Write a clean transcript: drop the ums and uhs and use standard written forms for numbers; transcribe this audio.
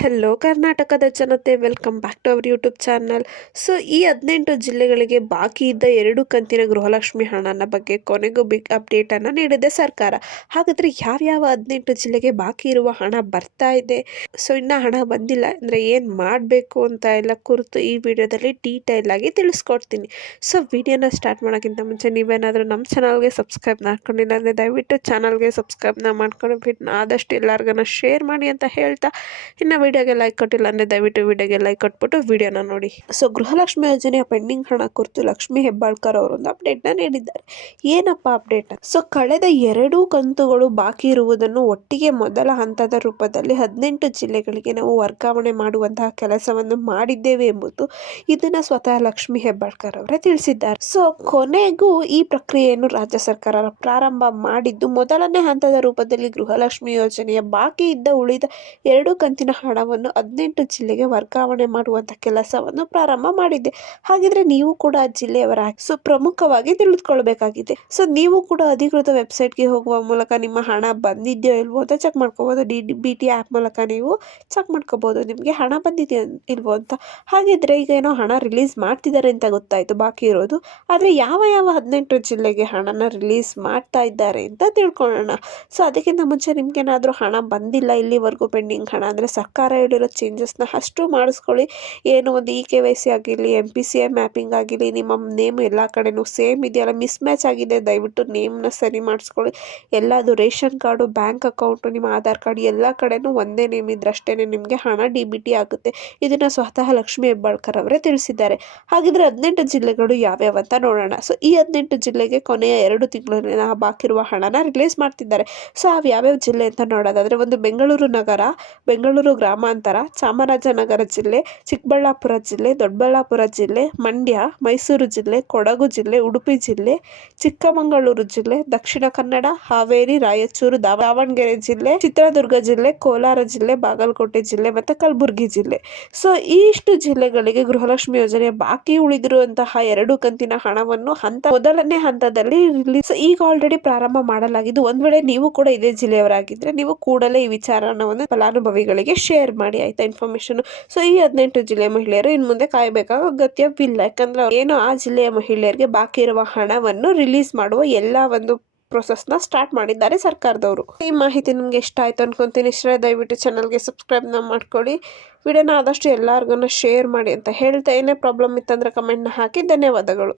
Hello ಕರ್ನಾಟಕದ ಜನತೆ, welcome back to our YouTube channel. So ಈ 18 ಜಿಲ್ಲೆಗಳಿಗೆ ಬಾಕಿ ಇದ್ದ 2 ಕಂತಿನ ಗೃಹಲಕ್ಷ್ಮಿ ಹಣನ ಬಗ್ಗೆ ಕೊನೆಗೂ ಬಿಗ್ ಅಪ್ಡೇಟನ್ನು ನೀಡಿದೆ ಸರ್ಕಾರ. ಹಾಗಾದರೆ ಯಾವ್ಯಾವ 18 ಜಿಲ್ಲೆಗೆ ಬಾಕಿ ಇರುವ ಹಣ ಬರ್ತಾ ಇದೆ, ಸೊ ಇನ್ನೂ ಹಣ ಬಂದಿಲ್ಲ ಅಂದರೆ ಏನು ಮಾಡಬೇಕು ಅಂತ ಎಲ್ಲ ಕುರಿತು ಈ ವಿಡಿಯೋದಲ್ಲಿ ಡೀಟೇಲ್ ಆಗಿ ತಿಳಿಸ್ಕೊಡ್ತೀನಿ. ಸೊ ವಿಡಿಯೋನ ಸ್ಟಾರ್ಟ್ ಮಾಡೋಕ್ಕಿಂತ ಮುಂಚೆ ನೀವೇನಾದರೂ ನಮ್ಮ ಚಾನಲ್ಗೆ ಸಬ್ಸ್ಕ್ರೈಬ್ ಮಾಡ್ಕೊಂಡಿಲ್ಲ ಅಂದರೆ ದಯವಿಟ್ಟು ಚಾನಲ್ಗೆ ಸಬ್ಸ್ಕ್ರೈಬ್ನ ಮಾಡ್ಕೊಂಡು ಆದಷ್ಟು ಎಲ್ಲರಿಗೂ ಶೇರ್ ಮಾಡಿ ಅಂತ ಹೇಳ್ತಾ, ಇನ್ನು ವಿಡಿಯೋಗೆ ಲೈಕ್ ಕೊಟ್ಟಿಲ್ಲ ಅಂದರೆ ದಯವಿಟ್ಟು ವಿಡಿಯೋಗೆ ಲೈಕ್ ಕೊಟ್ಬಿಟ್ಟು ವಿಡಿಯೋನ ನೋಡಿ. ಸೊ ಗೃಹಲಕ್ಷ್ಮಿ ಯೋಜನೆಯ ಪೆಂಡಿಂಗ್ ಹಣ ಕುರಿತು ಲಕ್ಷ್ಮಿ ಹೆಬ್ಬಾಳ್ಕರ್ ಅವರೊಂದು ಅಪ್ಡೇಟ್ನ ನೀಡಿದ್ದಾರೆ. ಏನಪ್ಪ ಅಪ್ಡೇಟ್? ಸೊ ಕಳೆದ 2 ಕಂತುಗಳು ಬಾಕಿ ಇರುವುದನ್ನು ಒಟ್ಟಿಗೆ ಮೊದಲ ಹಂತದ ರೂಪದಲ್ಲಿ 18 ಜಿಲ್ಲೆಗಳಿಗೆ ನಾವು ವರ್ಗಾವಣೆ ಮಾಡುವಂತಹ ಕೆಲಸವನ್ನು ಮಾಡಿದ್ದೇವೆ ಎಂಬುದು ಇದನ್ನ ಸ್ವತಃ ಲಕ್ಷ್ಮಿ ಹೆಬ್ಬಾಳ್ಕರ್ ಅವರೇ ತಿಳಿಸಿದ್ದಾರೆ. ಸೊ ಕೊನೆಗೂ ಈ ಪ್ರಕ್ರಿಯೆಯನ್ನು ರಾಜ್ಯ ಸರ್ಕಾರ ಪ್ರಾರಂಭ ಮಾಡಿದ್ದು ಮೊದಲನೇ ಹಂತದ ರೂಪದಲ್ಲಿ ಗೃಹಲಕ್ಷ್ಮಿ ಯೋಜನೆಯ ಬಾಕಿ ಇದ್ದ ಉಳಿದ 2 ಕಂತಿನ ಹಣವನ್ನು 18 ಜಿಲ್ಲೆಗೆ ವರ್ಗಾವಣೆ ಮಾಡುವಂಥ ಕೆಲಸವನ್ನು ಪ್ರಾರಂಭ ಮಾಡಿದೆ. ಹಾಗಿದ್ರೆ ನೀವು ಕೂಡ ಆ ಜಿಲ್ಲೆಯವರಾಗಿ ಸೊ ಪ್ರಮುಖವಾಗಿ ತಿಳಿದುಕೊಳ್ಬೇಕಾಗಿದೆ. ಸೊ ನೀವು ಕೂಡ ಅಧಿಕೃತ ವೆಬ್ಸೈಟ್ಗೆ ಹೋಗುವ ಮೂಲಕ ನಿಮ್ಮ ಹಣ ಬಂದಿದೆಯೋ ಇಲ್ವೋ ಅಂತ ಚೆಕ್ ಮಾಡ್ಕೋಬಹುದು. DBT ಆ್ಯಪ್ ಮೂಲಕ ನೀವು ಚೆಕ್ ಮಾಡ್ಕೋಬಹುದು ನಿಮಗೆ ಹಣ ಬಂದಿದೆಯೋ ಇಲ್ವೋ ಅಂತ. ಹಾಗಿದ್ರೆ ಈಗ ಏನೋ ಹಣ ರಿಲೀಸ್ ಮಾಡ್ತಿದ್ದಾರೆ ಅಂತ ಗೊತ್ತಾಯ್ತು ಬಾಕಿ ಇರೋದು, ಆದರೆ ಯಾವ 18 ಜಿಲ್ಲೆಗೆ ಹಣನ ರಿಲೀಸ್ ಮಾಡ್ತಾ ಇದ್ದಾರೆ ಅಂತ ತಿಳ್ಕೊಳ್ಳೋಣ. ಸೊ ಅದಕ್ಕಿಂತ ಮುಂಚೆ ನಿಮ್ಗೇನಾದರೂ ಹಣ ಬಂದಿಲ್ಲ, ಇಲ್ಲಿವರೆಗೂ ಪೆಂಡಿಂಗ್ ಹಣ ಅಂದರೆ ಸರ್ಕಾರ ಹೇಳಿರೋ ಚೇಂಜಸ್ನ ಅಷ್ಟು ಮಾಡಿಸ್ಕೊಳ್ಳಿ. ಏನು ಒಂದು KYC ಆಗಿರಲಿ, MPCI ಮ್ಯಾಪಿಂಗ್ ಆಗಿರಲಿ, ನಿಮ್ಮ ನೇಮ್ ಎಲ್ಲ ಕಡೆನೂ ಸೇಮ್ ಇದೆಯಲ್ಲ, ಮಿಸ್ ಮ್ಯಾಚ್ ಆಗಿದೆ, ದಯವಿಟ್ಟು ನೇಮ್ನ ಸರಿ ಮಾಡಿಸ್ಕೊಳ್ಳಿ. ಎಲ್ಲದು ರೇಷನ್ ಕಾರ್ಡು, ಬ್ಯಾಂಕ್ ಅಕೌಂಟು, ನಿಮ್ಮ ಆಧಾರ್ ಕಾರ್ಡ್ ಎಲ್ಲ ಕಡೆನೂ ಒಂದೇ ನೇಮ್ ಇದ್ರಷ್ಟೇ ನಿಮಗೆ ಹಣ DBT ಆಗುತ್ತೆ. ಇದನ್ನು ಸ್ವತಃ ಲಕ್ಷ್ಮಿ ಹೆಬ್ಬಾಳ್ಕರ್ ಅವರೇ ತಿಳಿಸಿದ್ದಾರೆ. ಹಾಗಿದ್ರೆ 18 ಜಿಲ್ಲೆಗಳು ಯಾವ್ಯಾವ ಅಂತ ನೋಡೋಣ. ಸೊ ಈ 18 ಜಿಲ್ಲೆಗೆ ಕೊನೆಯ 2 ತಿಂಗಳಿನ ಬಾಕಿ ಇರುವ ಹಣನ ರಿಲೀಸ್ ಮಾಡ್ತಿದ್ದಾರೆ. ಸೊ ಅವು ಯಾವ್ಯಾವ ಜಿಲ್ಲೆ ಅಂತ ನೋಡೋದಾದರೆ, ಒಂದು ಬೆಂಗಳೂರು ನಗರ, ಬೆಂಗಳೂರು ಗ್ರಾಮಾಂತರ, ಚಾಮರಾಜನಗರ ಜಿಲ್ಲೆ, ಚಿಕ್ಕಬಳ್ಳಾಪುರ ಜಿಲ್ಲೆ, ದೊಡ್ಡಬಳ್ಳಾಪುರ ಜಿಲ್ಲೆ, ಮಂಡ್ಯ, ಮೈಸೂರು ಜಿಲ್ಲೆ, ಕೊಡಗು ಜಿಲ್ಲೆ, ಉಡುಪಿ ಜಿಲ್ಲೆ, ಚಿಕ್ಕಮಗಳೂರು ಜಿಲ್ಲೆ, ದಕ್ಷಿಣ ಕನ್ನಡ, ಹಾವೇರಿ, ರಾಯಚೂರು, ದಾವಣಗೆರೆ ಜಿಲ್ಲೆ, ಚಿತ್ರದುರ್ಗ ಜಿಲ್ಲೆ, ಕೋಲಾರ ಜಿಲ್ಲೆ, ಬಾಗಲಕೋಟೆ ಜಿಲ್ಲೆ ಮತ್ತು ಕಲಬುರಗಿ ಜಿಲ್ಲೆ. ಸೊ ಇಷ್ಟು ಜಿಲ್ಲೆಗಳಿಗೆ ಗೃಹಲಕ್ಷ್ಮಿ ಯೋಜನೆ ಬಾಕಿ ಉಳಿದಿರುವಂತಹ 2 ಕಂತಿನ ಹಣವನ್ನು ಮೊದಲನೇ ಹಂತದಲ್ಲಿ ರಿಲೀಸ್ ಈಗ ಆಲ್ರೆಡಿ ಪ್ರಾರಂಭ ಮಾಡಲಾಗಿದ್ದು. ಒಂದ್ ವೇಳೆ ನೀವು ಕೂಡ ಇದೇ ಜಿಲ್ಲೆಯವರಾಗಿದ್ರೆ ನೀವು ಕೂಡಲೇ ಈ ವಿಚಾರವನ್ನು ಫಲಾನುಭವಿಗಳಿಗೆ ಶೇರ್ ಮಾಡಿ, ಆಯ್ತಾ ಇನ್ಫಾರ್ಮೇಶನ್. ಸೊ ಈ 18 ಜಿಲ್ಲೆಯ ಮಹಿಳೆಯರು ಇನ್ನು ಮುಂದೆ ಕಾಯಬೇಕಾದ ಅಗತ್ಯವಿಲ್ಲ. ಯಾಕಂದ್ರೆ ಏನು ಆ ಜಿಲ್ಲೆಯ ಮಹಿಳೆಯರಿಗೆ ಬಾಕಿ ಇರುವ ಹಣವನ್ನು ರಿಲೀಸ್ ಮಾಡುವ ಎಲ್ಲ ಒಂದು ಪ್ರೊಸೆಸ್ನ ಸ್ಟಾರ್ಟ್ ಮಾಡಿದ್ದಾರೆ ಸರ್ಕಾರದವರು. ಈ ಮಾಹಿತಿ ನಿಮ್ಗೆ ಇಷ್ಟ ಆಯ್ತು ಅನ್ಕೊಂತೀನಿ. ಇಷ್ಟ ದಯವಿಟ್ಟು ಚಾನಲ್ಗೆ ಸಬ್ಸ್ಕ್ರೈಬ್ನ ಮಾಡ್ಕೊಳ್ಳಿ. ವಿಡಿಯೋನ ಆದಷ್ಟು ಎಲ್ಲರಿಗೂ ಶೇರ್ ಮಾಡಿ ಅಂತ ಹೇಳ್ತಾ, ಏನೇ ಪ್ರಾಬ್ಲಮ್ ಇತ್ತಂದ್ರೆ ಕಮೆಂಟ್ನ ಹಾಕಿ. ಧನ್ಯವಾದಗಳು.